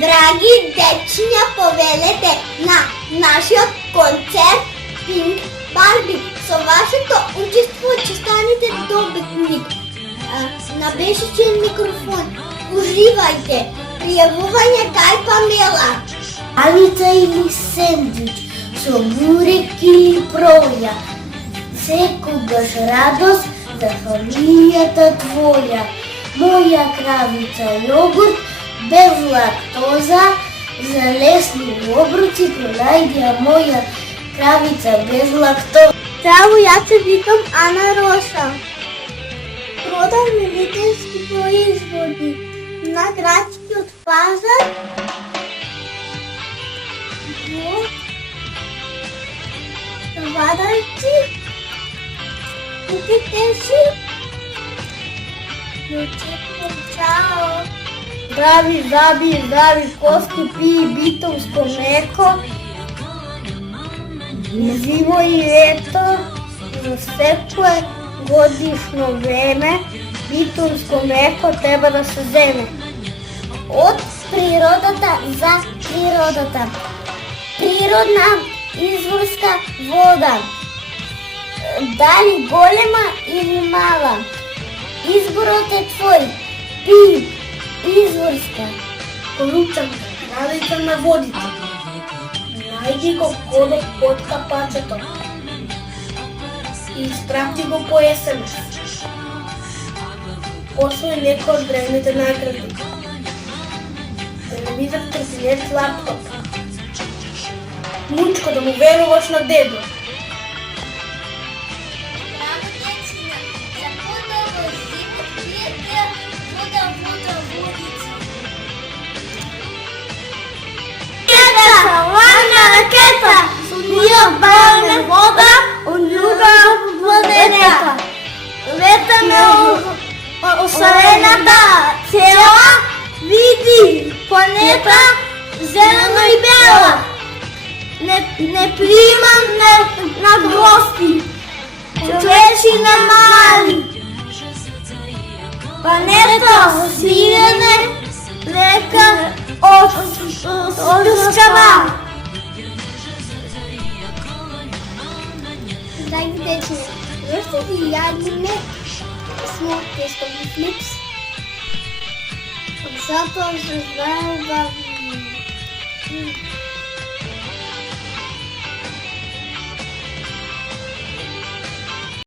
Драги дечиња, повелете на нашиот концерт Pink Barbie. Со вашето учество ќе станете добитник на бешичен микрофон. Уживајте! Пријавување кај Памела. Алица или сендвич со бурек или проја. Секогаш радост за фамилијата твоја. Моја кравица јогурт без лактоза. За лесни обруци пронајди моја кравица без лактоза. Здраво, јас се викам Ана Роша. Продам любителски производи на градскиот пазар во Вадајци, купите си. Чао! Здрави коски, пии битовско млеко. Зимо и лето, за секое годишно време, битовско млеко треба да се земе. Од природата за природата. Природна изворска вода. Дали голема или мала? Изборот е твој. Пи изворска. Поручам кралица на водите. Најди го кодот под капачето и испрати го по СМС. Освој некој од древните награди. Телевизор, тротинет, лаптоп. Мучко, да му веруваш на дедо. Бална вода, улюба планета. Летаме осварената цела, види планета зелено и бела. Не примам на гости, човечина мали. Планета сирене, лека оскава. Драги дечиња, зошто ви јадиме смокестови флипс? Затоа што знаем да